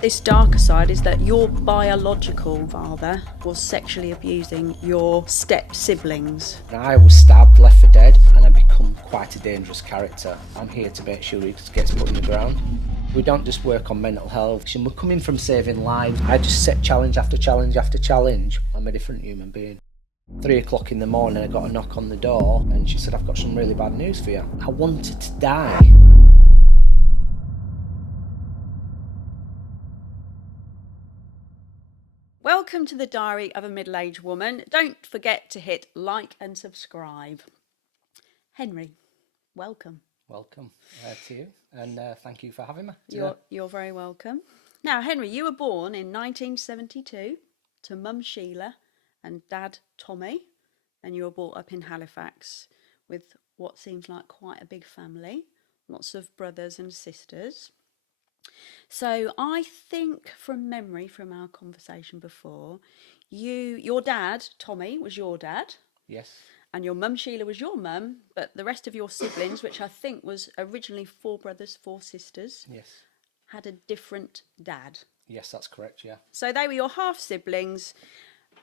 This darker side is that your biological father was sexually abusing your step siblings. I was stabbed, left for dead, and I've become quite a dangerous character. I'm here to make sure he gets put in the ground. We don't just work on mental health, and we're coming from saving lives. I just set challenge after challenge after challenge. I'm a different human being. 3 o'clock in the morning, I got a knock on the door, and she said, "I've got some really bad news for you." I wanted to die. Welcome to the Diary of a Middle-Aged Woman. Don't forget to hit like and subscribe. Henry, welcome. Welcome to you, and thank you for having me. You're very welcome. Now, Henry, you were born in 1972 to Mum Sheila and Dad Tommy, and you were brought up in Halifax with what seems like quite a big family, lots of brothers and sisters. So I think from memory from our conversation before, your dad, Tommy, was your dad. Yes. And your mum, Sheila, was your mum, but the rest of your siblings, which I think was originally 4 brothers, 4 sisters, Yes. had a different dad. Yes, that's correct, yeah. So they were your half-siblings.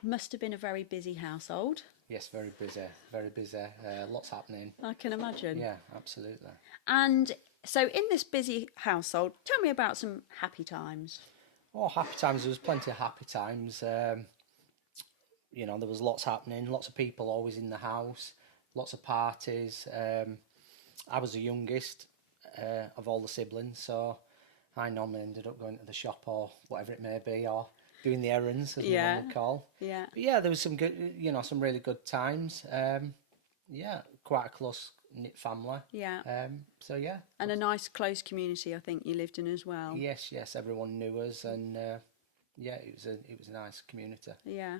Must have been a very busy household. Yes, very busy, very busy. Lots happening. I can imagine. Yeah, absolutely. And so in this busy household, tell me about some happy times. Oh, happy times. There was plenty of happy times. You know, there was lots happening, lots of people always in the house, lots of parties. I was the youngest of all the siblings, so I normally ended up going to the shop or whatever it may be, or doing the errands, as we normally call. Yeah. But yeah, there was some good, you know, some really good times. Yeah, quite a close knit family. Yeah. So yeah. And a nice close community, I think you lived in as well. Yes, everyone knew us, and yeah, it was a nice community. Yeah.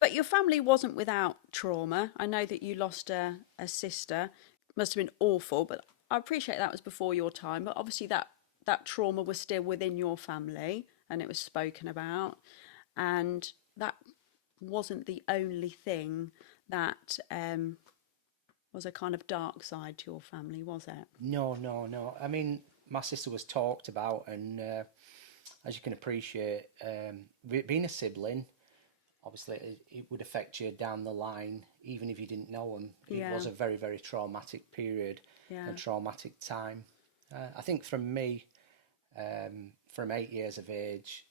But your family wasn't without trauma. I know that you lost a sister. Must have been awful, but I appreciate that was before your time. But obviously that trauma was still within your family and it was spoken about. And that wasn't the only thing that was a kind of dark side to your family, was it? No. I mean, my sister was talked about, and as you can appreciate, being a sibling, obviously it would affect you down the line, even if you didn't know them. It was a very, very traumatic period, a traumatic time. I think from me, from 8 years of age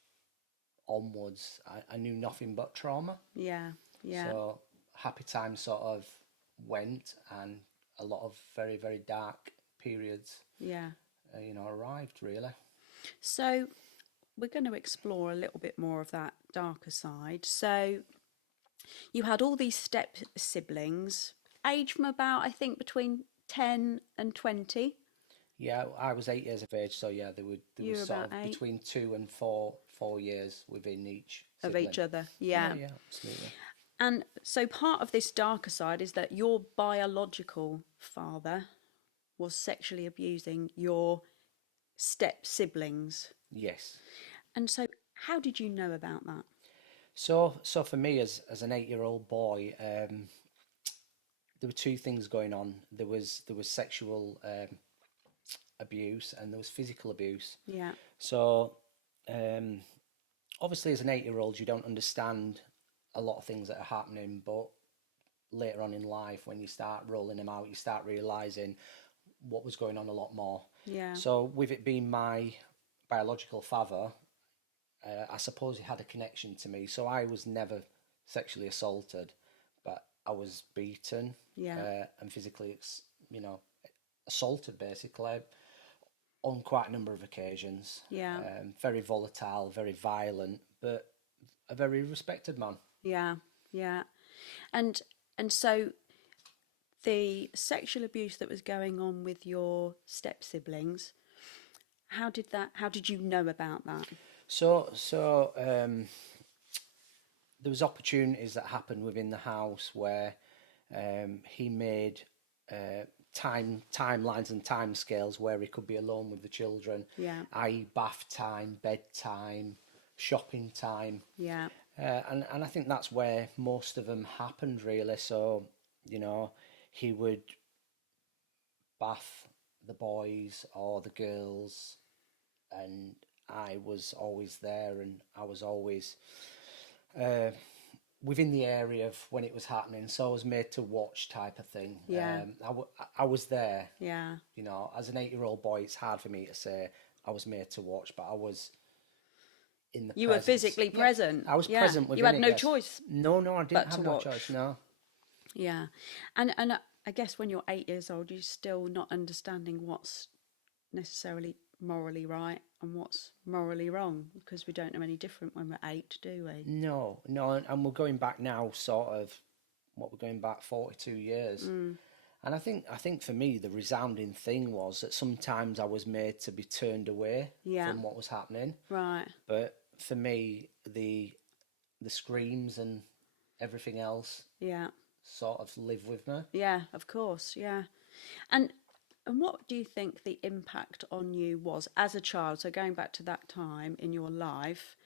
onwards, I knew nothing but trauma. Yeah. So happy times sort of went, and a lot of very, very dark periods, you know, arrived really. So we're going to explore a little bit more of that darker side. So you had all these step siblings, age from about, I think, between 10 and 20. Yeah, I was 8 years of age, so yeah, there was sort of 8. between 2 and 4 years within each Of sibling. each other. Yeah, absolutely. And so part of this darker side is that your biological father was sexually abusing your step siblings. Yes. And so how did you know about that? So for me, as an 8-year-old boy, there were 2 things going on. There was sexual abuse, and there was physical abuse. Yeah. So obviously, as an 8-year-old, you don't understand a lot of things that are happening, but later on in life, when you start rolling them out, you start realizing what was going on a lot more. Yeah. So with it being my biological father, I suppose he had a connection to me. So I was never sexually assaulted, but I was beaten and physically, you know, assaulted basically on quite a number of occasions. Yeah. Very volatile, very violent, but a very respected man. Yeah. And so the sexual abuse that was going on with your step siblings, how did you know about that? So there was opportunities that happened within the house where he made timelines and time scales where he could be alone with the children. Yeah. I.e. bath time, bedtime, shopping time. Yeah. And I think that's where most of them happened really. So, you know, he would bath the boys or the girls, and I was always there, and I was always within the area of when it was happening. So I was made to watch type of thing. Yeah. I was there. Yeah. You know, as an 8-year-old boy, it's hard for me to say I was made to watch, but I was in the You were presence. physically Yeah, present. I was Yeah. present You within had it. no Yes. choice No, no, I didn't but to have no choice. watch. No. Yeah. And I guess when you're 8 years old, you're still not understanding what's necessarily morally right and what's morally wrong, because we don't know any different when we're 8, do we? No, no, and we're going back now, sort of, what we're going back 42 years. And I think for me, the resounding thing was that sometimes I was made to be turned away Yeah. from what was happening. Right. But for me, the screams and everything else Yeah. sort of live with me. Yeah, of course. Yeah. And and what do you think the impact on you was as a child? So going back to that time in your life,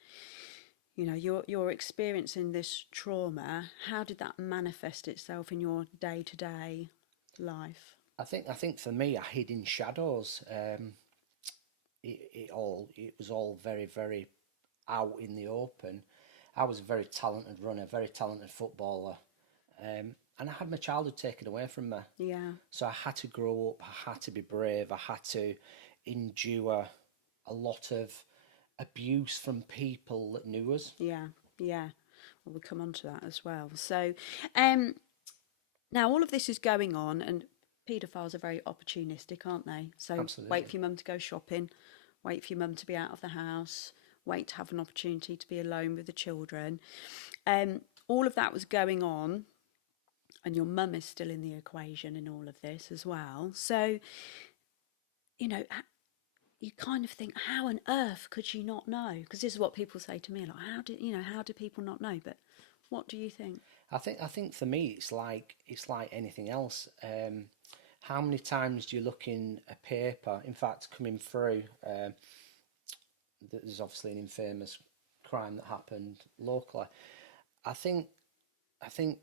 you're experiencing this trauma. How did that manifest itself in your day-to-day life? I think for me, I hid in shadows. It was all very, very out in the open. I was a very talented runner, very talented footballer, and I had my childhood taken away from me. Yeah. So I had to grow up. I had to be brave. I had to endure a lot of abuse from people that knew us. Yeah. Yeah. Well, we'll come on to that as well. So, um, now all of this is going on, and paedophiles are very opportunistic, aren't they? So wait Absolutely. for your mum to go shopping, wait for your mum to be out of the house, wait to have an opportunity to be alone with the children. All of that was going on, and your mum is still in the equation in all of this as well. So, you know, you kind of think, how on earth could she not know? Because this is what people say to me, like, how do people not know? But what do you think? I think for me, it's like anything else. How many times do you look in a paper? In fact, coming through, there's obviously an infamous crime that happened locally. I think I think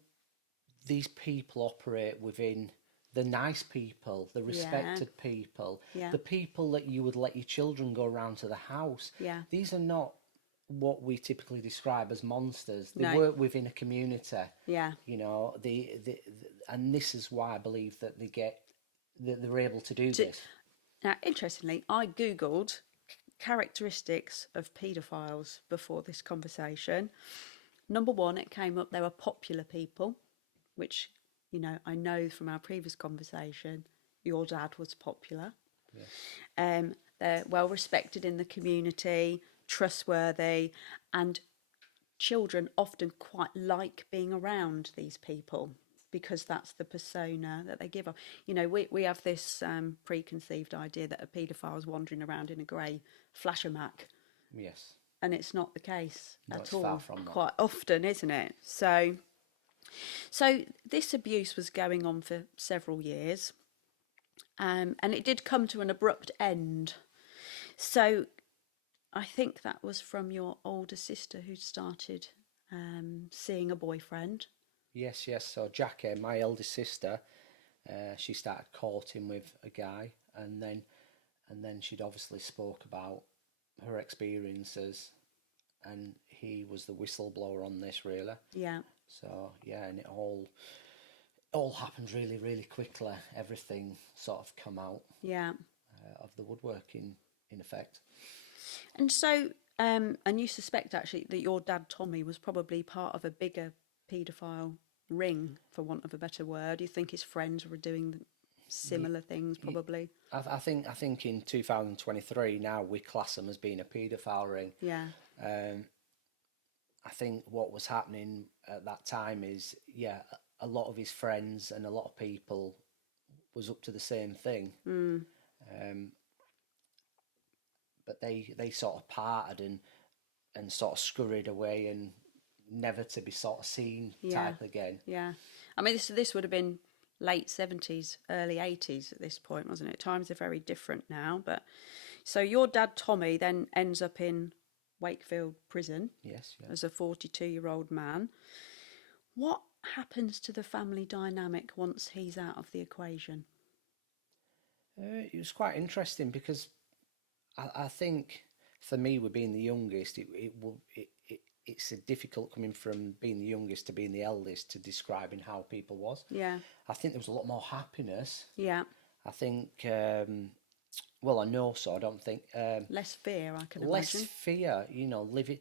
these people operate within the nice people, the Yeah, respected people, yeah, the people that you would let your children go around to the house. yeah. These are not what we typically describe as monsters. They No, work within a community, yeah. you know. And this is why I believe that they're able to do To, this. Now, interestingly, I googled characteristics of paedophiles before this conversation. Number one, it came up they were popular people, which I know from our previous conversation. Your dad was popular. Yes, They're well respected in the community, trustworthy, and children often quite like being around these people because that's the persona that they give off. We have this preconceived idea that a paedophile is wandering around in a grey flasher Mac, yes. and it's not the case No, at it's far all, from that. quite often, isn't it? So this abuse was going on for several years, and it did come to an abrupt end. So I think that was from your older sister who started seeing a boyfriend. Yes, yes. So Jackie, my eldest sister, she started courting with a guy, and then she'd obviously spoke about her experiences, and he was the whistleblower on this, really. Yeah, So yeah, and it all happened really, really quickly. Everything sort of come out yeah. of the woodwork in effect. And so, and you suspect actually that your dad Tommy was probably part of a bigger paedophile ring, for want of a better word. You think his friends were doing Ye- similar things, ye- probably? I think in 2023 now we class them as being a paedophile ring. Yeah, Um, I think what was happening at that time is, yeah, a lot of his friends and a lot of people was up to the same thing. Um, but they sort of parted and sort of scurried away and never to be sort of seen yeah, type again. yeah. I mean, this would have been late 70s, early 80s at this point, wasn't it? Times are very different now. But so your dad Tommy then ends up in Wakefield prison Yes, yeah. as a 42-year-old man. What happens to the family dynamic once he's out of the equation? It was quite interesting because I think for me, with being the youngest, it's a difficult coming from being the youngest to being the eldest to describing how people was. Yeah. I think there was a lot more happiness. Yeah. I think, well, I know so. I don't think Less fear, I can less imagine. fear. Living.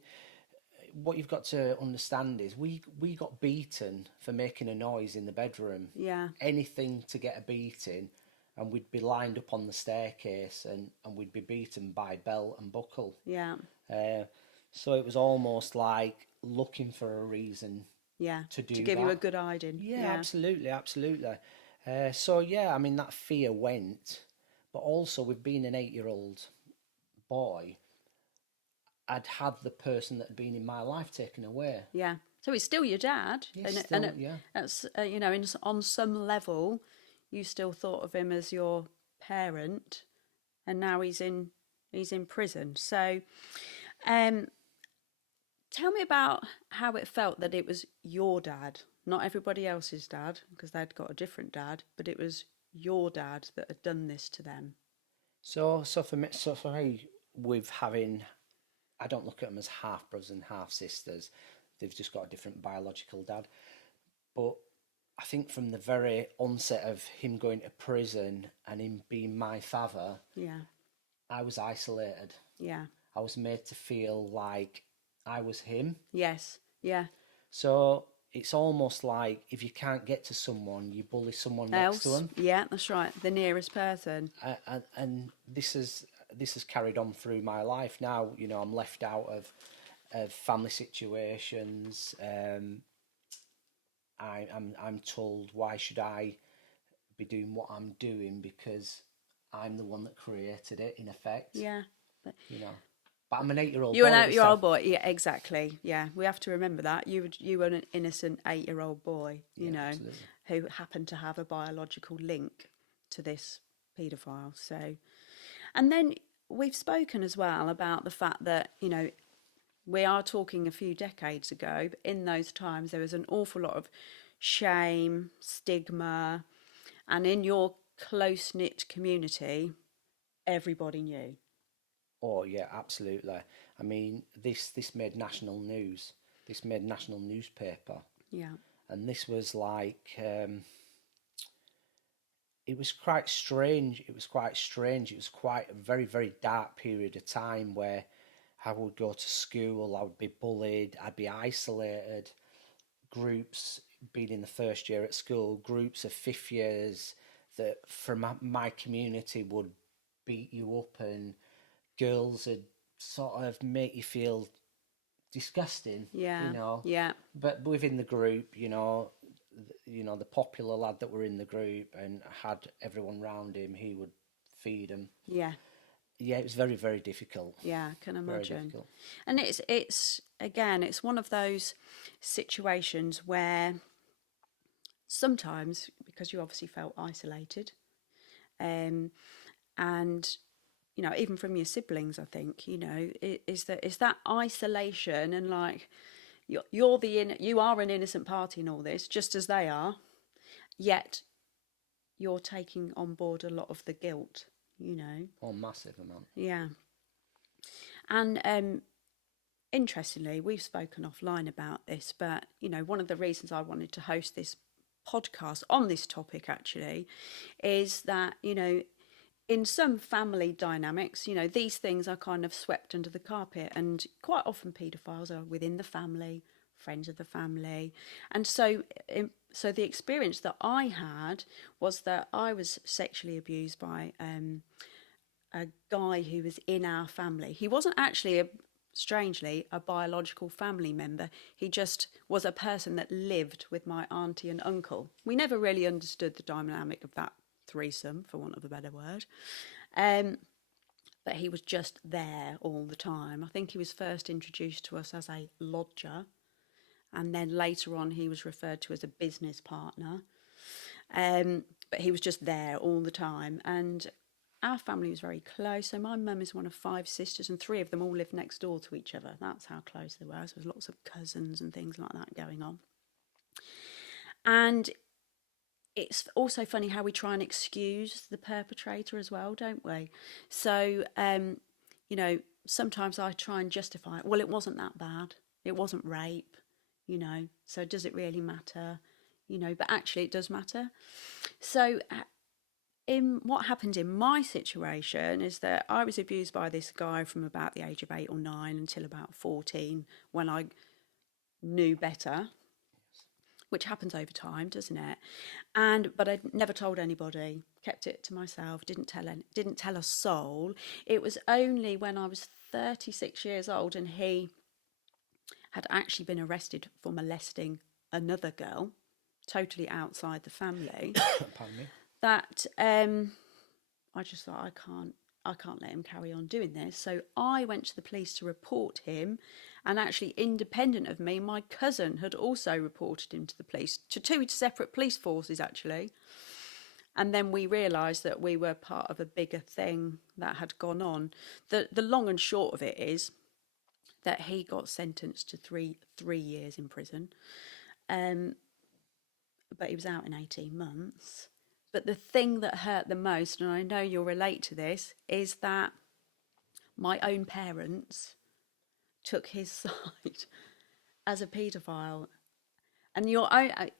What you've got to understand is we got beaten for making a noise in the bedroom. Yeah. Anything to get a beating, and we'd be lined up on the staircase, and we'd be beaten by belt and buckle. Yeah. Uh, so it was almost like looking for a reason Yeah. to To do give you a that. good hiding. Yeah, Yeah. absolutely, absolutely. So yeah, I mean that fear went, but also with being an 8-year-old boy, I'd had the person that had been in my life taken away. Yeah. So he's still your dad, Yeah, and still, yeah. that's on some level, you still thought of him as your parent, and now he's in prison. So, um, tell me about how it felt that it was your dad, not everybody else's dad, because they'd got a different dad, but it was your dad that had done this to them. So for me, with having, I don't look at them as half brothers and half sisters. They've just got a different biological dad. But I think from the very onset of him going to prison and him being my father, Yeah. I was isolated. Yeah. I was made to feel like I was him. Yes. Yeah. So it's almost like if you can't get to someone, you bully someone next to Else. them. Yeah, that's right. The nearest person. And this has carried on through my life. Now I'm left out of family situations. I'm told, why should I be doing what I'm doing, because I'm the one that created it in effect. Yeah. But You know, but I'm an 8-year-old you're an boy at this time. 8-year-old boy. Yeah, exactly. Yeah, we have to remember that you were an innocent 8-year-old boy. Yeah, absolutely. Who happened to have a biological link to this paedophile. So, and then we've spoken as well about the fact that we are talking a few decades ago, but in those times there was an awful lot of shame, stigma, and in your close knit community, everybody knew. Oh yeah, absolutely. I mean, this made national news. This made national newspaper, Yeah. and this was like it was quite strange. It was quite strange. It was quite a very, very dark period of time where I would go to school, I would be bullied, I'd be isolated. Groups, being in the first year at school, groups of fifth years that from my community would beat you up, and girls would sort of make you feel disgusting, Yeah. Yeah. But within the group, the popular lad that were in the group and had everyone round him, he would feed them. Yeah. Yeah, it was very, very difficult. Yeah, I can Very imagine. difficult. And it's again, it's one of those situations where sometimes, because you obviously felt isolated, um, and even from your siblings, I think is that isolation, and like you are an innocent party in all this, just as they are, yet you're taking on board a lot of the guilt. Oh, massive amount. Yeah. And interestingly, we've spoken offline about this, but one of the reasons I wanted to host this podcast on this topic actually is that in some family dynamics, these things are kind of swept under the carpet, and quite often paedophiles are within the family, friends of the family, and so the experience that I had was that I was sexually abused by a guy who was in our family. He wasn't actually strangely a biological family member. He just was a person that lived with my auntie and uncle. We never really understood the dynamic of that threesome, for want of a better word. But he was just there all the time. I think he was first introduced to us as a lodger, and then later on he was referred to as a business partner. But he was just there all the time, and our family was very close. So my mum is one of 5 sisters, and 3 of them all lived next door to each other. That's how close they were. So there was lots of cousins and things like that going on. And it's also funny how we try and excuse the perpetrator as well, don't we? So, sometimes I try and justify it. Well, it wasn't that bad. It wasn't rape, so does it really matter? But actually it does matter. So in what happened in my situation is that I was abused by this guy from about the age of 8 or 9 until about 14, when I knew better, which happens over time, doesn't it? But I never told anybody, kept it to myself, didn't tell a soul. It was only when I was 36 years old and he had actually been arrested for molesting another girl, totally outside the family, Pardon me. that I just thought, I can't let him carry on doing this. So I went to the police to report him, and actually, independent of me, my cousin had also reported him to the police, to 2 separate police forces actually. And then we realised that we were part of a bigger thing that had gone on. The long and short of it is that he got sentenced to three years in prison, but he was out in 18 months. But the thing that hurt the most, and I know you'll relate to this, is that my own parents took his side as a paedophile. And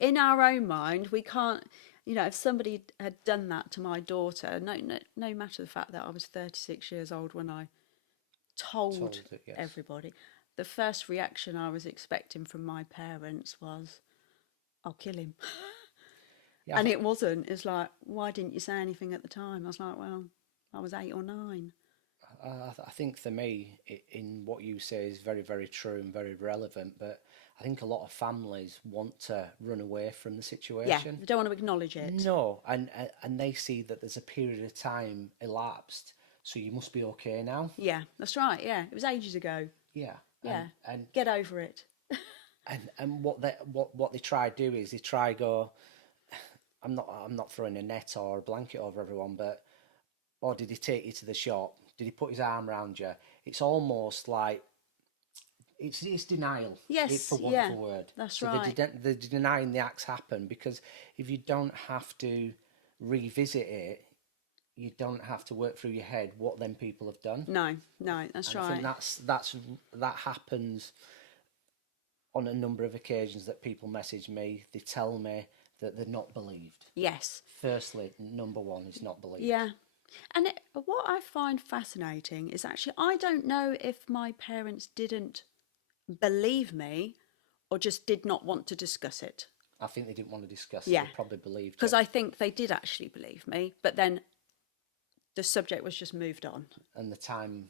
in our own mind, we can't, if somebody had done that to my daughter, no matter the fact that I was 36 years old when I told it, yes. everybody, the first reaction I was expecting from my parents was, I'll kill him. Yeah, And it wasn't. It's like, why didn't you say anything at the time? I was like, well, I was 8 or 9. I think for me, in what you say is very, very true and very relevant. But I think a lot of families want to run away from the Yeah, situation. they don't want to acknowledge it. No, and they see that there's a period of time elapsed, so you must be okay now. Yeah, that's right. Yeah, it was ages ago. Yeah, Yeah, and get over it. and what they try to do is they try go. I'm not throwing a net or a blanket over everyone, but or did he take you to the shop? Did he put his arm around you? It's almost like it's denial. Yes, For want yeah, of a word. that's So right. they're denying the acts happen, because if you don't have to revisit it, you don't have to work through your head what them people have done. No, that's And I right. think that happens on a number of occasions that people message me. They tell me that they're not believed. Yes. Firstly, number one is not believed. Yeah. And what I find fascinating is actually, I don't know if my parents didn't believe me or just did not want to discuss it. I think they didn't want to discuss Yeah. it. They probably believed Because it. I think they did actually believe me, but then the subject was just moved on. And the time,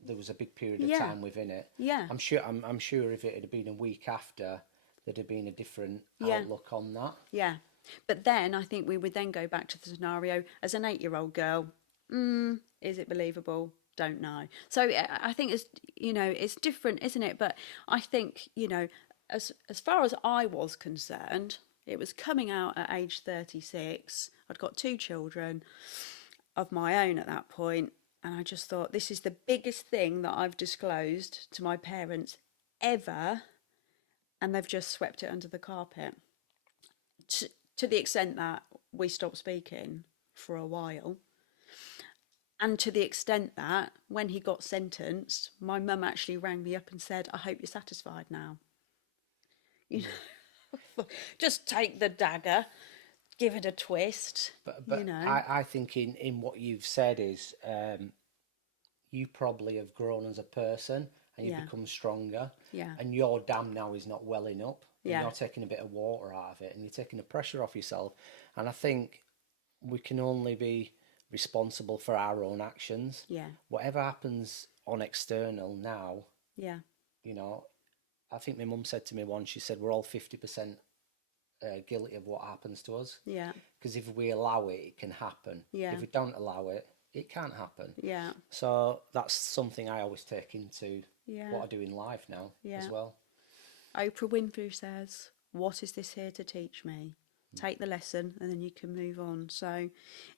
there was a big period of Yeah. time within it. Yeah. I'm sure if it had been a week after, there'd have been a different Yeah. outlook on that. Yeah. But then I think we would then go back to the scenario as an 8-year-old girl. Is it believable? Don't know. So I think it's different, isn't it? But I think, as far as I was concerned, it was coming out at age 36. I'd got 2 children of my own at that point, and I just thought, this is the biggest thing that I've disclosed to my parents ever, and they've just swept it under the carpet. To the extent that we stopped speaking for a while. And to the extent that when he got sentenced, my mum actually rang me up and said, I hope you're satisfied now. Just take the dagger, give it a twist. But I think in what you've said is you probably have grown as a person and you've become stronger. Yeah. And your dam now is not welling up. And Yeah. you're taking a bit of water out of it and you're taking the pressure off yourself. And I think we can only be responsible for our own actions. Yeah. Whatever happens on external now, Yeah. I think my mum said to me once, she said, we're all 50% guilty of what happens to us. Yeah. Because if we allow it, it can happen. Yeah. If we don't allow it, it can't happen. Yeah. So that's something I always take into Yeah. what I do in life now as well. Oprah Winfrey says, what is this here to teach me? Take the lesson and then you can move on. So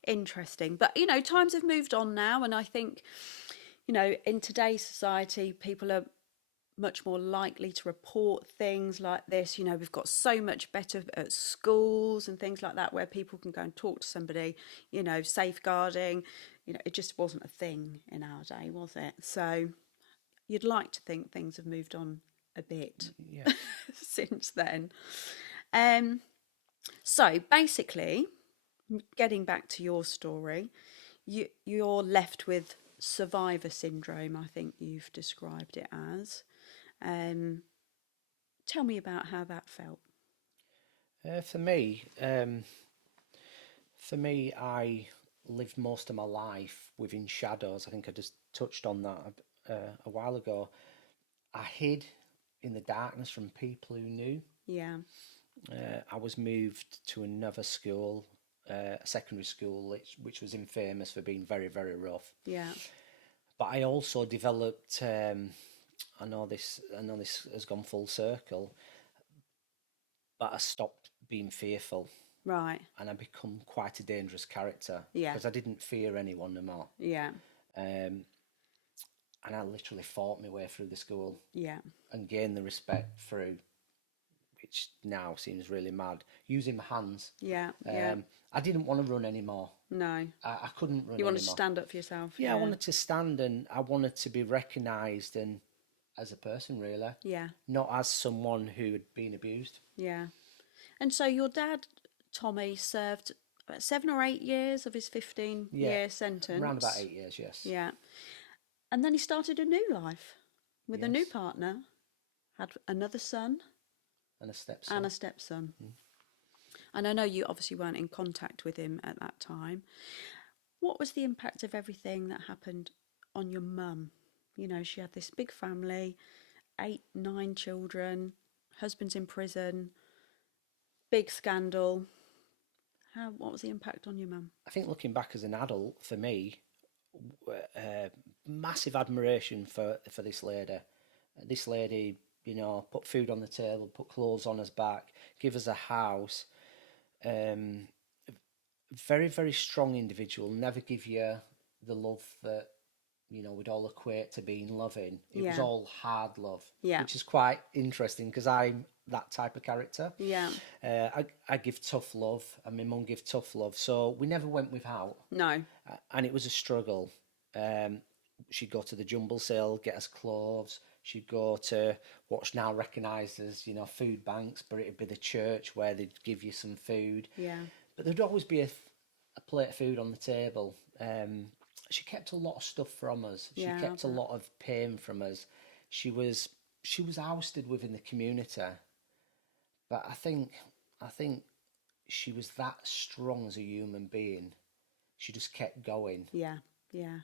interesting. But, times have moved on now. And I think, in today's society, people are much more likely to report things like this. We've got so much better at schools and things like that where people can go and talk to somebody, safeguarding. It just wasn't a thing in our day, was it? So you'd like to think things have moved on a bit Yeah. since then. Um, so basically, getting back to your story, you're left with survivor syndrome, I think you've described it as. Um, Tell me about how that felt. Uh, for me, I lived most of my life within shadows. I think I just touched on that a while ago. I hid in the darkness from people who knew. Yeah, I was moved to another school, a secondary school, which was infamous for being very, very rough. yeah, But I also developed. I know this has gone full circle, but I stopped being fearful, right. and I become quite a dangerous character Yeah, because I didn't fear anyone no more. yeah, Um, and I literally fought my way through the school yeah, and gained the respect through, which now seems really mad, using my hands. yeah, yeah. I didn't want to run anymore. No, I couldn't run you wanted to anymore. stand up for yourself. Yeah, I Yeah, wanted to stand and I wanted to be recognised and as a person, really, yeah, not as someone who had been abused. yeah. And so your dad, Tommy, served about 7 or 8 years of his 15 Yeah, year around about sentence. 8 years, yes. Yeah. And then he started a new life with a new Yes, partner, had another son and a and stepson. a stepson. And I know you obviously weren't in contact with him at that time. What was the impact of everything that happened on your mum? You know, she had this big family, 8, 9 children, husband's in prison, big scandal. What was the impact on your mum? I think looking back as an adult, for me, massive admiration for this lady. This lady, put food on the table, put clothes on us back, give us a house. Um, Very, very strong individual. Never give you the love that we'd all equate to being loving. It was Yeah, all hard love, yeah, which is quite interesting because I'm that type of character. yeah. I give tough love, and my mum give tough love. So we never went without, No, and it was a struggle. Um, she'd go to the jumble sale, get us clothes. She'd go to what's now recognised as food banks, but it'd be the church where they'd give you some food. yeah, But there'd always be a plate of food on the table. She kept a lot of stuff from us. She yeah, I kept a bet. lot of pain from us. She was she was ousted within the community, but I think she was that strong as a human being. She just kept going. Yeah, yeah.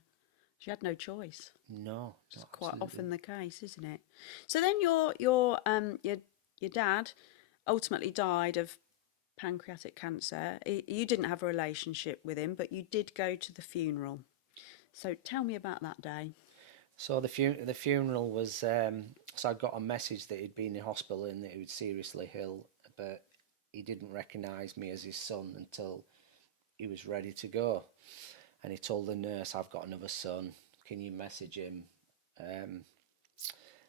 She had no choice. No, It's no, quite absolutely. often the case, isn't it? So then your dad ultimately died of pancreatic cancer. You didn't have a relationship with him, but you did go to the funeral. So tell me about that day. So the funeral was. So I got a message that he'd been in hospital and that he was seriously ill, but he didn't recognise me as his son until he was ready to go. And he told the nurse, "I've got another son. Can you message him?" Um,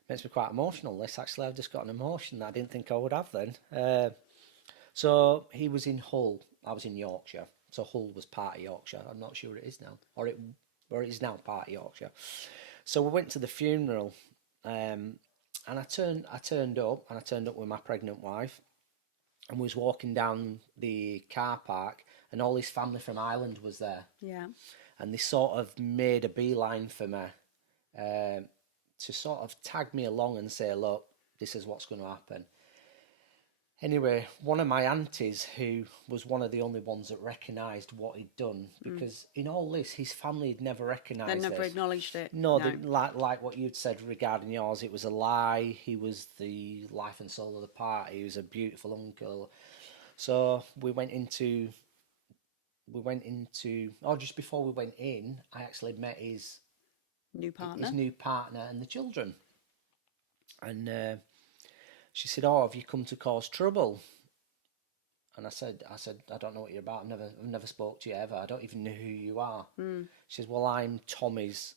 Makes me quite emotional. This actually, I've just got an emotion that I didn't think I would have then. So he was in Hull. I was in Yorkshire. So Hull was part of Yorkshire. I'm not sure it is now, or it is now part of Yorkshire. So we went to the funeral, and I turned up, and I turned up with my pregnant wife, and we was walking down the car park, and all his family from Ireland was there, Yeah, and they sort of made a beeline for me, um, to sort of tag me along and say, "Look, this is what's going to happen." Anyway, one of my aunties, who was one of the only ones that recognised what he'd done, because in all this, his family had never they recognised never this. acknowledged it. No, No. like what you'd said regarding yours, it was a lie. He was the life and soul of the party. He was a beautiful uncle. So oh, just before we went in, I actually met New his partner. new partner and the children. And she said, "Oh, have you come to cause trouble?" And I said, "I don't know what you're about. I've never spoke to you ever. I don't even know who you are." She says, "Well, I'm Tommy's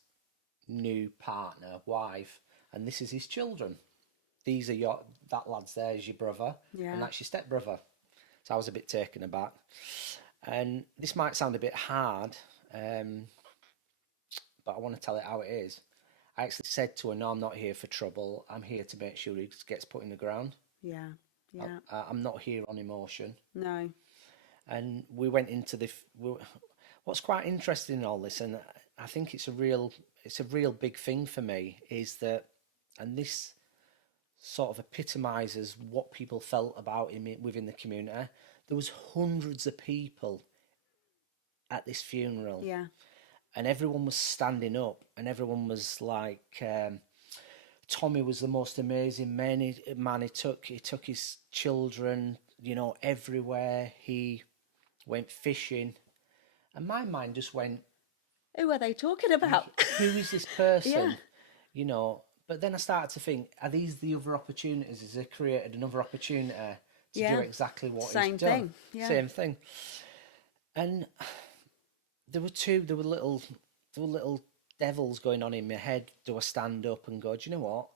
new partner, wife, and this is his children. These are that lad's there is your brother, and Yeah, that's your stepbrother." So I was a bit taken aback. And this might sound a bit hard, but I want to tell it how it is. I actually said to her, "No, I'm not here for trouble. I'm here to make sure he gets put in the ground. Yeah. Yeah. I'm not here on emotion." No. And we went into what's quite interesting in all this, and I think it's a real big thing for me, is that, and this sort of epitomizes what people felt about him within the community. There was hundreds of people at this funeral, Yeah. and everyone was standing up, and everyone was like, Tommy was the most amazing man. He took his children, everywhere. He went fishing, and my mind just went, Who are they talking about? who is this Yeah. person? But then I started to think, are these the other opportunities? Has they created another opportunity to Yeah. do exactly what Same he's done? thing. Yeah. Same thing. And there were little devils going on in my head. Do I stand up and go, do you know what?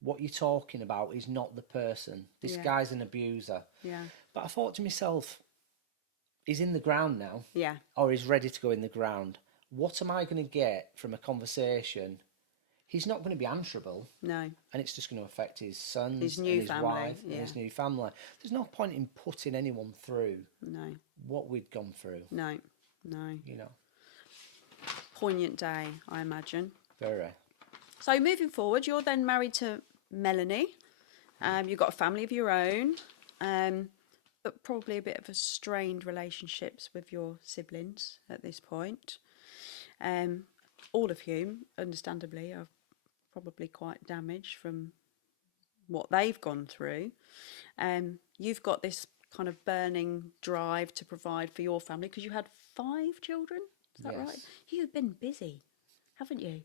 What you're talking about is not the person. This Yeah. guy's an abuser. Yeah. But I thought to myself, he's in the ground now, Yeah. or he's ready to go in the ground. What am I going to get from a conversation? He's not going to be answerable, No. and it's just going to affect his sons, His and new his family, wife, and yeah. his new family. There's no point in putting anyone through No. what we'd gone through. No. No. Poignant day, I imagine. Very. So moving forward, you're then married to Melanie. You've got a family of your own, but probably a bit of a strained relationships with your siblings at this point. All of whom, understandably, are probably quite damaged from what they've gone through. You've got this kind of burning drive to provide for your family because you had 5 children. Is that Yes. right? You've been busy, haven't you?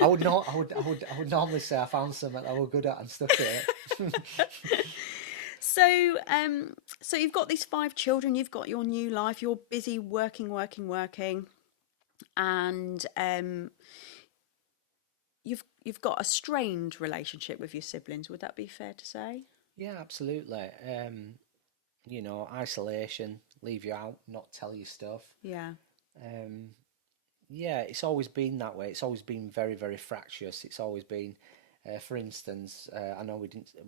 I would not. I would normally say I found something that I was good at and stuck at it. So, so you've got these 5 children. You've got your new life. You're busy working, and you've got a strained relationship with your siblings. Would that be fair to say? Yeah, absolutely. Isolation, leave you out, not tell you stuff. Yeah. Yeah, it's always been that way. It's always been very, very fractious. It's always been, for instance, I know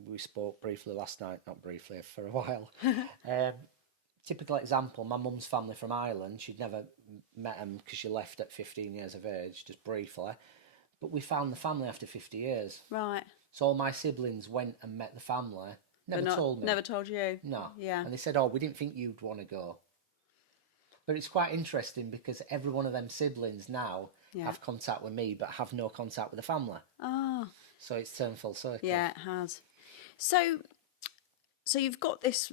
we spoke briefly last night, not briefly, for a while. Typical example, my mum's family from Ireland, she'd never met them because she left at 15 years of age, just briefly. But we found the family after 50 years. Right. So all my siblings went and met the family. Never told me. Never told you. No. Yeah. And they said, "Oh, we didn't think you'd want to go." But it's quite interesting because every one of them siblings now have contact with me, but have no contact with the family. Ah. So it's turned full circle. Yeah, it has. So you've got this,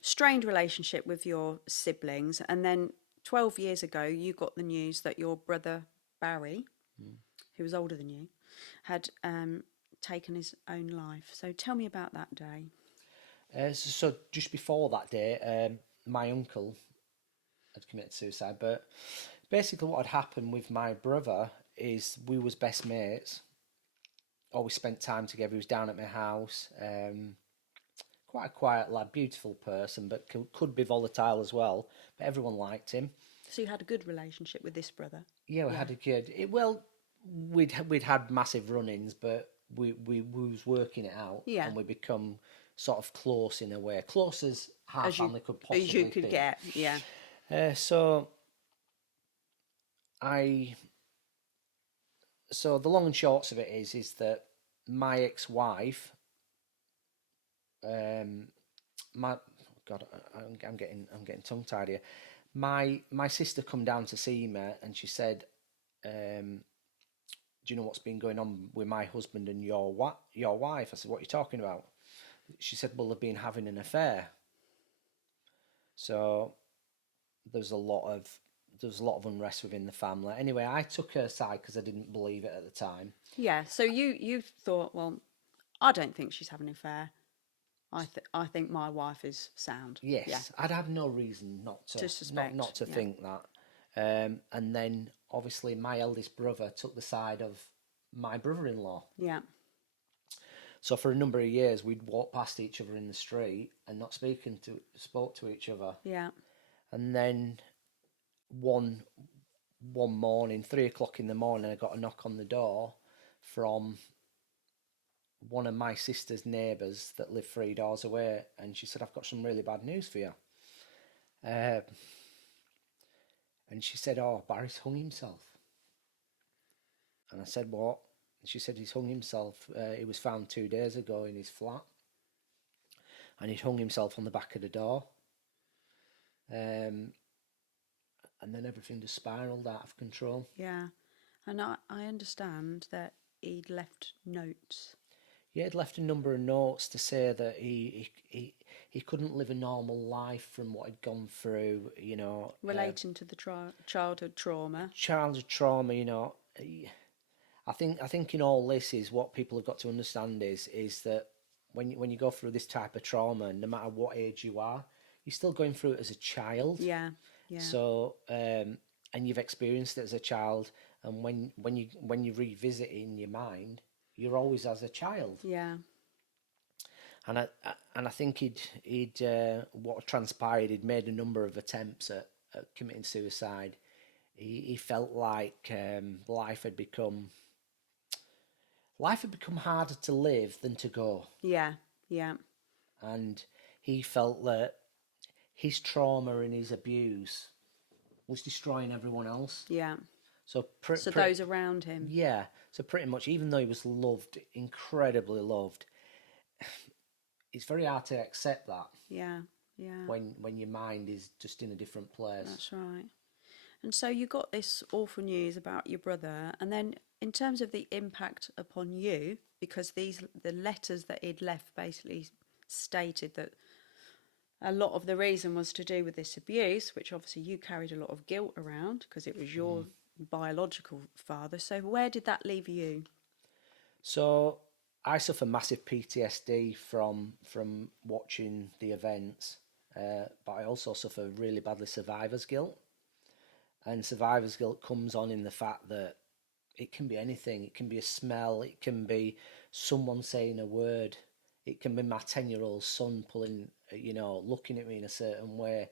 strained relationship with your siblings, and then 12 years ago, you got the news that your brother Barry, who was older than you, had taken his own life. So tell me about that day. So just before that day, my uncle had committed suicide. But basically, what had happened with my brother is we was best mates. Always spent time together. He was down at my house. Quite a quiet lad, beautiful person, but could be volatile as well. But everyone liked him. So you had a good relationship with this brother? Yeah, we had a good. We'd had massive run-ins, but we was working it out. Yeah. And we become sort of close in a way, close as our family could possibly as you could be. get. Yeah. So the long and shorts of it is that my ex-wife, I'm getting tongue-tied here. My sister come down to see me, and she said, "Do you know what's been going on with my husband and your wife?" I said, "What are you talking about?" She said, "Well, they've been having an affair." So there's a lot of unrest within the family. Anyway, I took her side because I didn't believe it at the time. Yeah. So you thought, well, I don't think she's having an affair. I think my wife is sound. Yes, Yeah. I'd have no reason not to suspect, not to think that. And then obviously my eldest brother took the side of my brother-in-law. Yeah. So for a number of years, we'd walk past each other in the street and not spoke to each other. Yeah. And then one one morning, 3 o'clock in the morning, I got a knock on the door from one of my sister's neighbours that lived 3 doors away, and she said, "I've got some really bad news for you." Uh, and she said, "Oh, Barry's hung himself." And I said, "What?" And she said, "He's hung himself. He was found 2 days ago in his flat, and he'd hung himself on the back of the door." Um, and then everything just spiraled out of control. Yeah. And I understand that he'd left notes He had left a number of notes to say that he couldn't live a normal life from what he'd gone through, relating to the childhood trauma. childhood trauma. I think in all this is what people have got to understand is that when you go through this type of trauma, no matter what age you are, you're still going through it as a child. Yeah, yeah, So and you've experienced it as a child, and when you revisit it in your mind, you're always as a child. yeah, And I think he'd what transpired, he'd made a number of attempts at committing suicide. He felt like life had become harder to live than to go, yeah, yeah, and he felt that his trauma and his abuse was destroying everyone else. yeah. So So those around him. yeah, so pretty much, even though he was loved, incredibly loved, it's very hard to accept that Yeah, yeah. when your mind is just in a different place. That's right. And so you got this awful news about your brother, and then in terms of the impact upon you, because the letters that he'd left basically stated that a lot of the reason was to do with this abuse, which obviously you carried a lot of guilt around because it was your biological father. So where did that leave you? So I suffer massive PTSD from watching the events, but I also suffer really badly survivor's guilt. And survivor's guilt comes on in the fact that it can be anything. It can be a smell. It can be someone saying a word. It can be my 10-year-old son pulling, looking at me in a certain way,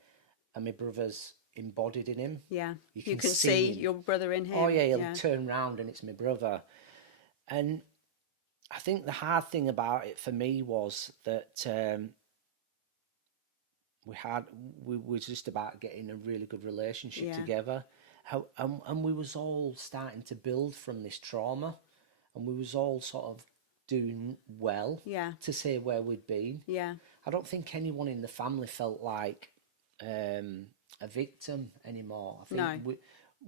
and my brother's embodied in him. Yeah, You you can can see see him. your brother in him. Oh yeah, he'll turn round and it's my brother. And I think the hard thing about it for me was that we were just about getting a really good relationship Yeah. together. And we was all starting to build from this trauma, and we was all sort of doing well. Yeah. To say where we'd been. Yeah. I don't think anyone in the family felt like a victim anymore. I think No.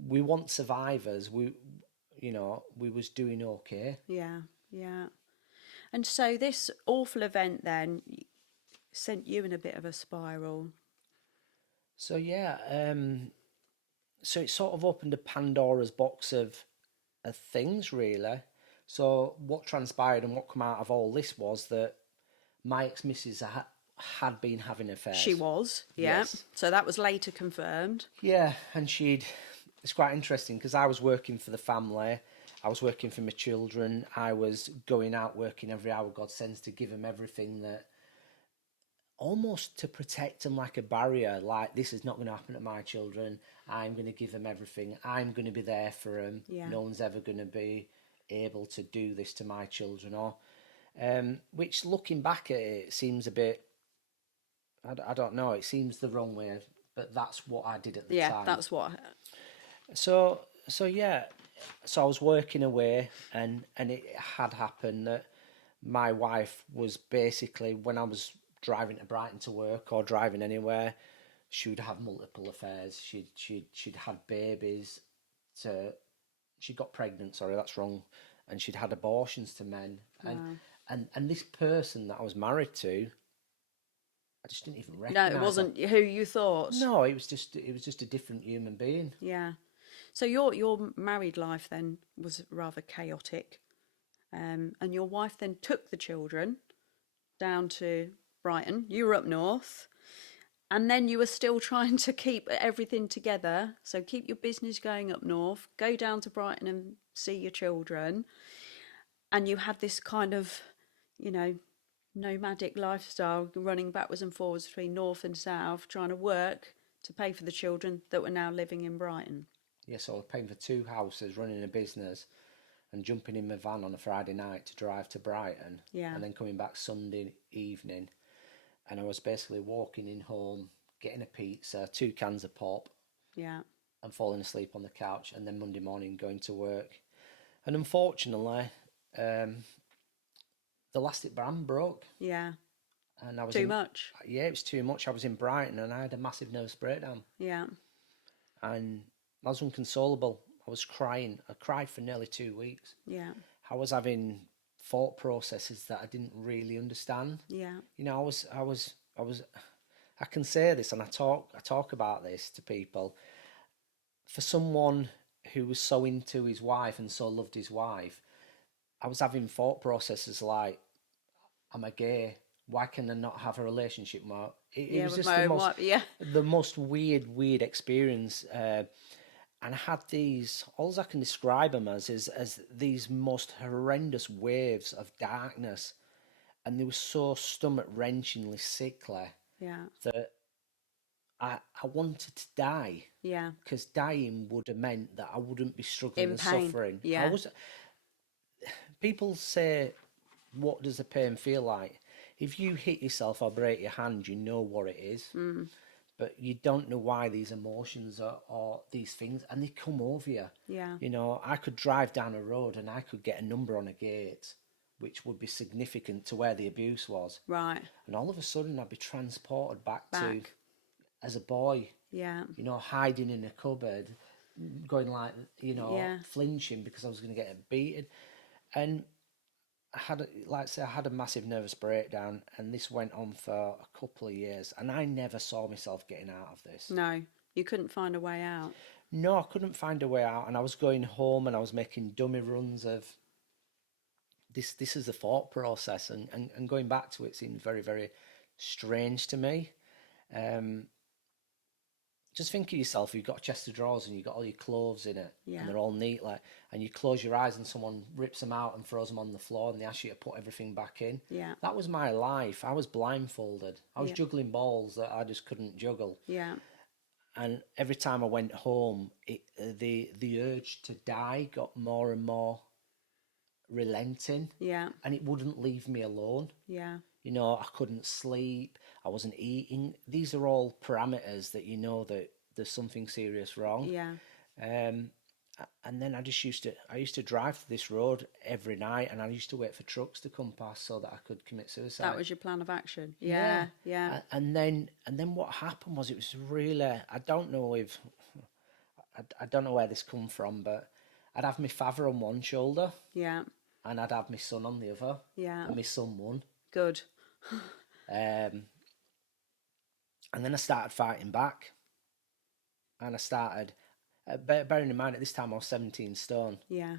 we want survivors. We was doing okay. Yeah, yeah. And so this awful event then sent you in a bit of a spiral. So yeah, so it sort of opened a Pandora's box of things, really. So what transpired and what come out of all this was that my ex-missus had been having affairs. She was, yeah. Yes. So that was later confirmed. Yeah, and it's quite interesting because I was working for the family, I was working for my children, I was going out working every hour God sends to give them everything, that almost to protect them, like a barrier, like this is not going to happen to my children, I'm going to give them everything, I'm going to be there for them, Yeah. no one's ever going to be able to do this to my children, or which, looking back at it, seems a bit, I don't know, it seems the wrong way, but that's what I did at the Yeah, time. that's what. So yeah, so I was working away, and it had happened that my wife was basically, when I was driving to Brighton to work or driving anywhere, she would have multiple affairs. She'd had babies, she got pregnant. Sorry, that's wrong, and she'd had abortions to men, and this person that I was married to, I just didn't even No, recognise. it wasn't who you thought. No, it was just a different human being. Yeah. So your married life then was rather chaotic, and your wife then took the children down to Brighton. You were up north, and then you were still trying to keep everything together. So keep your business going up north, go down to Brighton and see your children, and you had this kind of, nomadic lifestyle, running backwards and forwards between north and south, trying to work to pay for the children that were now living in Brighton. Yeah, so I was paying for 2 houses, running a business, and jumping in my van on a Friday night to drive to Brighton, Yeah. and then coming back Sunday evening. And I was basically walking in home, getting a pizza, 2 cans of pop, Yeah. and falling asleep on the couch, and then Monday morning going to work. And unfortunately, um, the elastic band broke, Yeah. and I was Too in. much. Yeah, it was too much. I was in Brighton, and I had a massive nervous breakdown, Yeah. and I was inconsolable. I was crying. I cried for nearly 2 weeks. Yeah. I was having thought processes that I didn't really understand. Yeah. You know, I was. I can say this, and I talk about this to people. For someone who was so into his wife and so loved his wife, I was having thought processes like, "Am I gay? Why can I not have a relationship more?" It Yeah. was With just my own wife. Yeah. the most weird experience. And I had these, all I can describe them as these most horrendous waves of darkness, and they were so stomach wrenchingly sickly Yeah. that I wanted to die, Yeah. because dying would have meant that I wouldn't be struggling In and pain. suffering. I Yeah. was. People say, "What does the pain feel like?" If you hit yourself or break your hand, you know what it is. But you don't know why these emotions or these things, and they come over you. Yeah. You know, I could drive down a road and I could get a number on a gate, which would be significant to where the abuse was. Right. And all of a sudden, I'd be transported back to Back. as a boy, Yeah. you know, hiding in a cupboard, going like, you know, Yeah. flinching because I was going to get beaten. And I had, like I say, I had a massive nervous breakdown, and this went on for a couple of years, and I never saw myself getting out of this. No. You couldn't find a way out. No, I couldn't find a way out, and I was going home, and I was making dummy runs of this. This is the thought process, and going back to it seems very strange to me. Um, just think of yourself, you've got a chest of drawers and you've got all your clothes in it, Yeah. and they're all neat, like, and you close your eyes and someone rips them out and throws them on the floor, and they ask you to put everything back in. Yeah. That was my life. I was blindfolded. I was Yeah. juggling balls that I just couldn't juggle. Yeah. And every time I went home, the urge to die got more and more relenting, Yeah. and it wouldn't leave me alone. Yeah. You know, I couldn't sleep. I wasn't eating. These are all parameters that you know that there's something serious wrong. Yeah. Um, and then I used to drive to this road every night, and I used to wait for trucks to come past so that I could commit suicide. That was your plan of action. Yeah. Yeah. And then what happened was, it was really, I don't know if I don't know where this come from, but I'd have my father on one shoulder, Yeah. and I'd have my son on the other, Yeah. and my son won. Good. And then I started fighting back, and I started, bearing in mind at this time I was 17 stone. Yeah.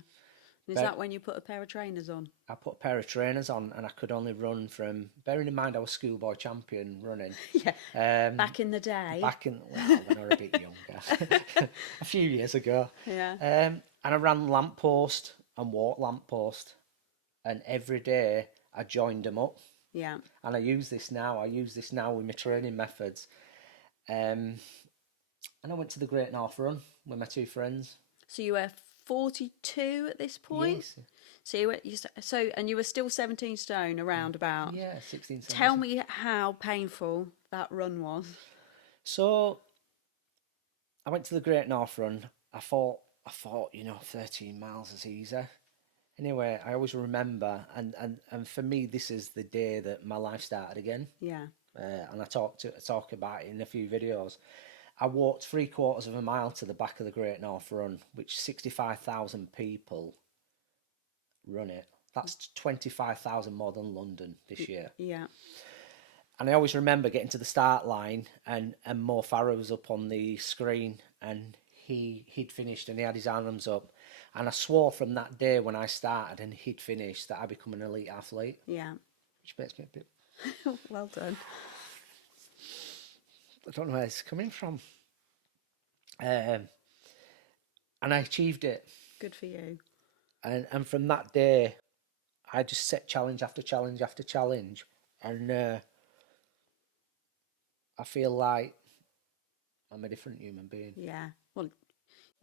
Is But- that when you put a pair of trainers on? I put a pair of trainers on, and I could only run from, bearing in mind I was schoolboy champion running. Yeah. Back in the day. Back in, well, when I was a bit younger, a few years ago. Yeah. And I ran lamppost and walked lamppost, and every day I joined them up. Yeah. And I use this now. I use this now with my training methods. And I went to the Great North Run with my 2 friends. So you were 42 at this point? Yes. So and you were still 17 stone around about. Yeah, 16, 17. Tell me how painful that run was. So I went to the Great North Run. I thought, 13 miles is easy. Anyway, I always remember, and for me, this is the day that my life started again. Yeah. And I talk about it in a few videos. I walked 3/4 of a mile to the back of the Great North Run, which 65,000 people run it. That's 25,000 more than London this year. Yeah. And I always remember getting to the start line, and Mo Farah was up on the screen, and he'd finished, and he had his arms up. And I swore from that day when I started and he'd finished that I'd become an elite athlete. Yeah. Which makes me a bit... Well done. I don't know where it's coming from. And I achieved it. Good for you. And from that day, I just set challenge after challenge after challenge. And I feel like I'm a different human being. Yeah. Well,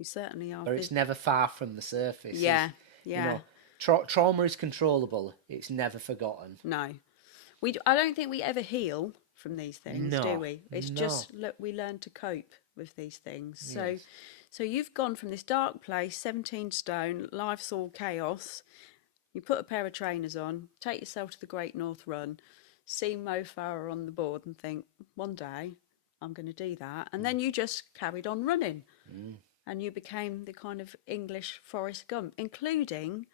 You certainly are. but it's never far from the surface. Yeah, You yeah. know, trauma is controllable. It's never forgotten. No. I don't think we ever heal from these things, do No, we? It's no. just look, we learn to cope with these things. So, Yes. so you've gone from this dark place, 17 stone, life's all chaos. You put a pair of trainers on, take yourself to the Great North Run, see Mo Farah on the board, and think, one day I'm going to do that. And then you just carried on running, and you became the kind of English Forrest Gump, including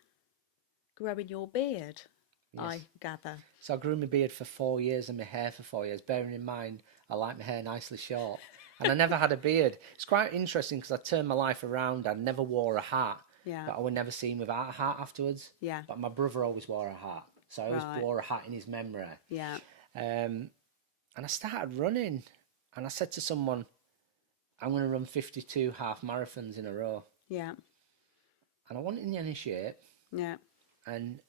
growing your beard, Yes. I gather. So I grew my beard for 4 years and my hair for 4 years, bearing in mind I like my hair nicely short. And I never had a beard. It's quite interesting because I turned my life around. I never wore a hat, Yeah. but I was never seen without a hat afterwards. Yeah. But my brother always wore a hat. So I always Right. wore a hat in his memory. Yeah. And I started running. And I said to someone, I'm going to run 52 half marathons in a row. Yeah. And I wasn't in any shape. Yeah. And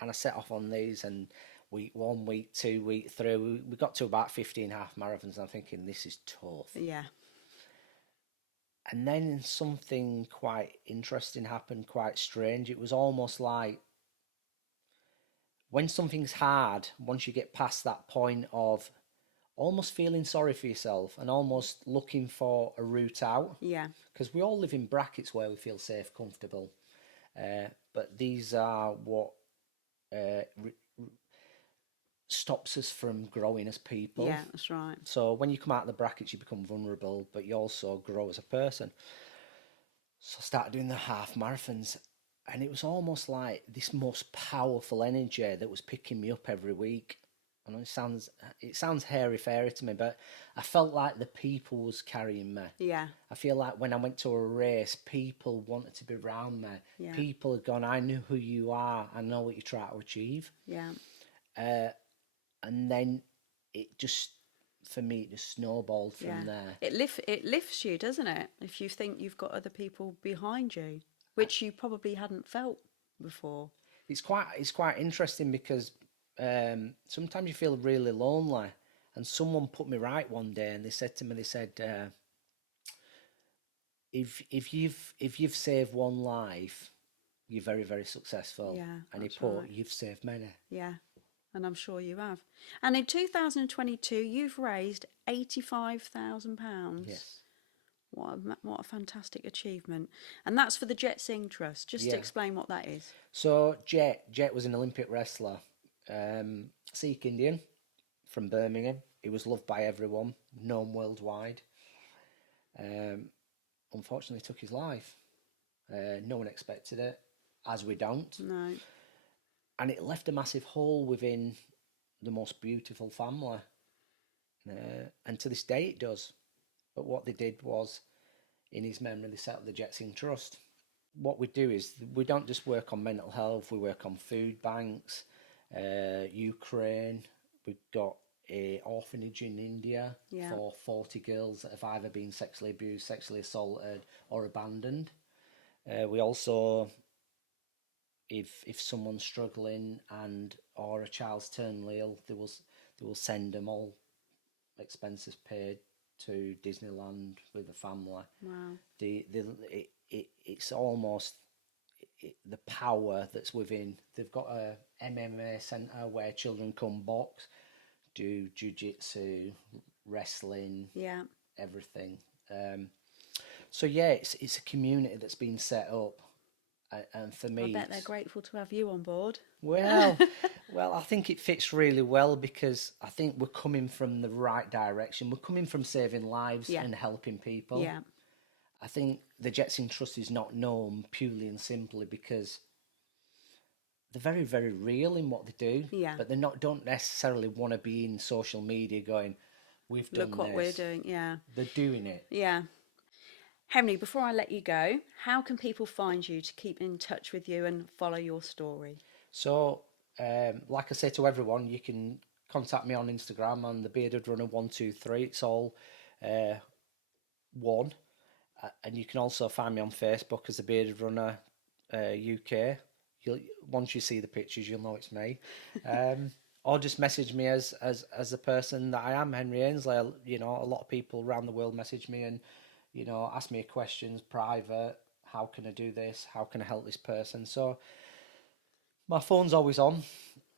I set off on these, and week 1, week 2, week 3, we got to about 15 half marathons, and I'm thinking, this is tough. Yeah. And then something quite interesting happened, quite strange. It was almost like when something's hard, once you get past that point of almost feeling sorry for yourself and almost looking for a route out. Yeah. Because we all live in brackets where we feel safe, comfortable. But these are what stops us from growing as people. Yeah, that's right. So when you come out of the brackets, you become vulnerable, but you also grow as a person. So I started doing the half marathons, and it was almost like this most powerful energy that was picking me up every week. I know it sounds hairy fairy to me, but I felt like the people was carrying me. Yeah. I feel like when I went to a race, people wanted to be around me. Yeah. People had gone, I knew who you are. I know what you're trying to achieve. Yeah. And then it just, for me, it just snowballed from there. It lifts you, doesn't it? If you think you've got other people behind you, which you probably hadn't felt before. It's quite interesting because sometimes you feel really lonely. And someone put me right one day, and they said to me, if you've saved one life, you're very, very successful. Yeah, And he that's put, right. you've saved many. Yeah. And I'm sure you have. And in 2022, you've raised £85,000. Yes. What a fantastic achievement. And that's for the Jet Singh Trust. Just to explain what that is. So Jet was an Olympic wrestler, Sikh Indian from Birmingham. He was loved by everyone, known worldwide. Unfortunately, took his life. No one expected it, as we don't. No. And it left a massive hole within the most beautiful family. And to this day it does. But what they did was, in his memory, they set up the Jet Singh Trust. What we do is, we don't just work on mental health, we work on food banks, Ukraine. We've got an orphanage in India for 40 girls that have either been sexually abused, sexually assaulted, or abandoned. We also, if someone's struggling or a child's terminally ill, they will send them, all expenses paid, to Disneyland with a family. Wow. It's almost the power that's within. They've got a MMA centre where children come box, do jiu-jitsu, wrestling, everything. So yeah, it's a community that's been set up. And for me, I bet they're grateful to have you on board. Well, I think it fits really well because I think we're coming from the right direction. We're coming from saving lives and helping people. Yeah. I think the Jet Singh Trust is not known purely and simply because they're very, very real in what they do. Yeah. But don't necessarily want to be in social media going, we've done Look what this. we're doing. Yeah. They're doing it. Yeah. Henry, before I let you go, how can people find you to keep in touch with you and follow your story? So, like I say to everyone, you can contact me on Instagram on the Bearded Runner 123. It's all one. And you can also find me on Facebook as the Bearded Runner UK. Once you see the pictures, you'll know it's me. Or just message me as the person that I am, Henry Ainsley. You know, a lot of people around the world message me and you know, ask me questions, private. How can I do this? How can I help this person? So my phone's always on,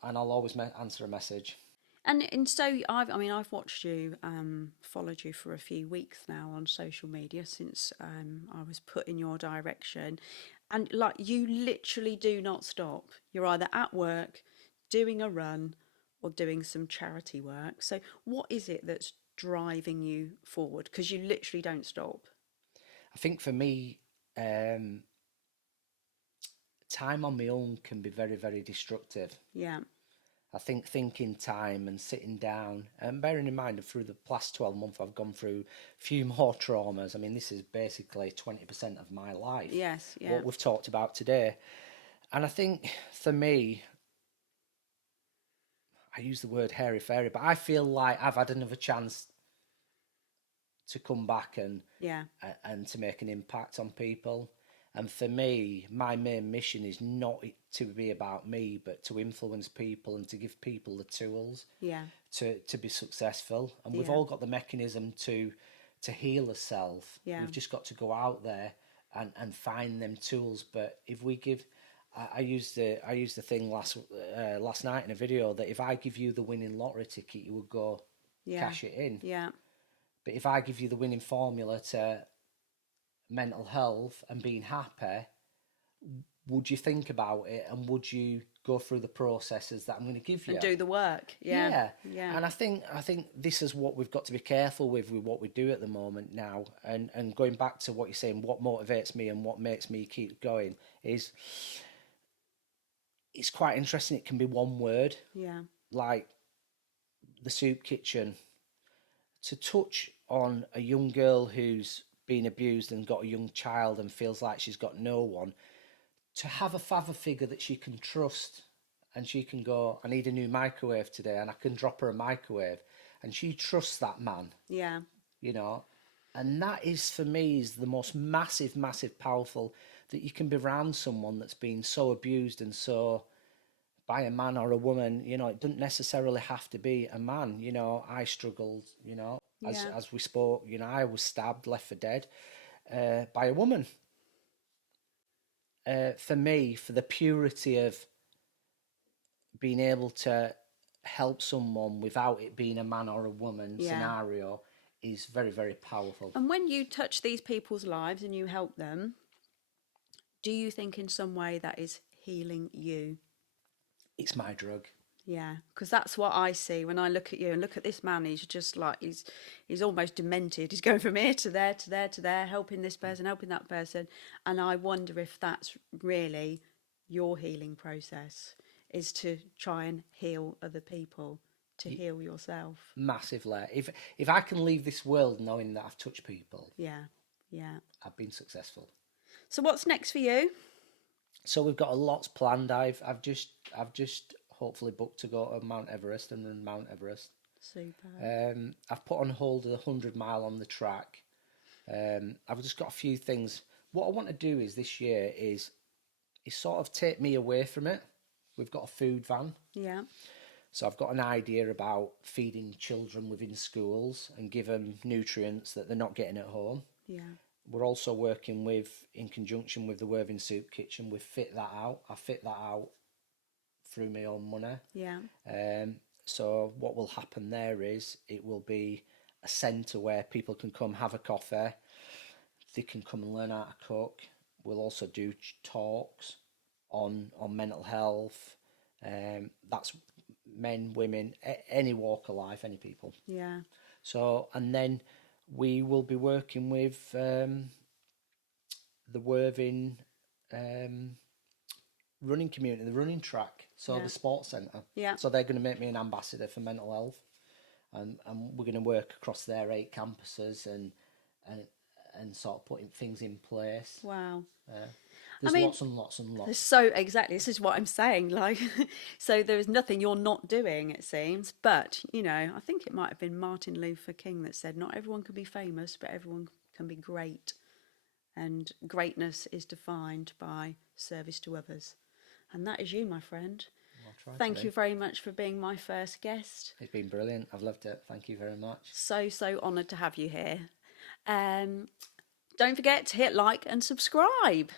and I'll always answer a message. And so I've watched you, followed you for a few weeks now on social media since I was put in your direction, and like you literally do not stop. You're either at work, doing a run, or doing some charity work. So what is it that's driving you forward? Because you literally don't stop. I think for me, um, time on my own can be very, very destructive. Yeah, I think thinking time and sitting down, and bearing in mind that through the past 12 months I've gone through a few more traumas. I mean, this is basically 20% of my life, yes, yeah, what we've talked about today. And I think for me, I use the word hairy fairy, but I feel like I've had another chance to come back yeah, and to make an impact on people. And for me, my main mission is not to be about me, but to influence people and to give people the tools yeah, to be successful. And we've yeah, all got the mechanism to heal ourselves. yeah, We've just got to go out there and find them tools. But if we give, I used the thing last night in a video that if I give you the winning lottery ticket, you would go yeah, cash it in. yeah. But if I give you the winning formula to mental health and being happy, would you think about it and would you go through the processes that I'm going to give you? And do the work. Yeah, Yeah. yeah, And I think this is what we've got to be careful with what we do at the moment now. And going back to what you're saying, what motivates me and what makes me keep going is it's quite interesting. It can be one word, yeah, like the soup kitchen. To touch on a young girl who's been abused and got a young child and feels like she's got no one, to have a father figure that she can trust and she can go, I need a new microwave today, and I can drop her a microwave, and she trusts that man, yeah, you know. And that is for me is the most massive powerful, that you can be around someone that's been so abused and so by a man or a woman. You know, it doesn't necessarily have to be a man. You know, I struggled, you know, yeah. as we spoke, you know, I was stabbed, left for dead by a woman. For me, for the purity of being able to help someone without it being a man or a woman Yeah. scenario is very, very powerful. And when you touch these people's lives and you help them, do you think in some way that is healing you? It's my drug. Yeah, because that's what I see when I look at you and look at this man. He's just like he's almost demented. He's going from here to there to there to there, helping this person, helping that person, and I wonder if that's really your healing process is to try and heal other people, to heal yourself. Massively. If I can leave this world knowing that I've touched people, Yeah, yeah. I've been successful. So what's next for you? So we've got a lot planned. I've just hopefully booked to go to Mount Everest and run Mount Everest. Super. I've put on hold the 100 mile on the track. I've just got a few things. What I want to do is this year is sort of take me away from it. We've got a food van. Yeah, So I've got an idea about feeding children within schools and give them nutrients that they're not getting at home. yeah, We're also working in conjunction with the Worthing Soup Kitchen. We fit that out. I fit that out through my own money. yeah, So what will happen there is it will be a centre where people can come have a coffee. They can come and learn how to cook. We'll also do talks on mental health. That's men, women, any walk of life, any people. yeah, So, and then we will be working with the Worthing running community, the running track, so yeah, the sports centre. yeah. So they're going to make me an ambassador for mental health, and we're going to work across their 8 campuses and and sort of putting things in place. Wow. There's mean, lots and lots and lots. So exactly, this is what I'm saying. Like, so there is nothing you're not doing, it seems. But you know, I think it might have been Martin Luther King that said, "Not everyone can be famous, but everyone can be great." And greatness is defined by service to others, and that is you, my friend. I'll try to Thank be. you very much for being my first guest. It's been brilliant. I've loved it. Thank you very much. So honoured to have you here. Um, Don't forget to hit like and subscribe.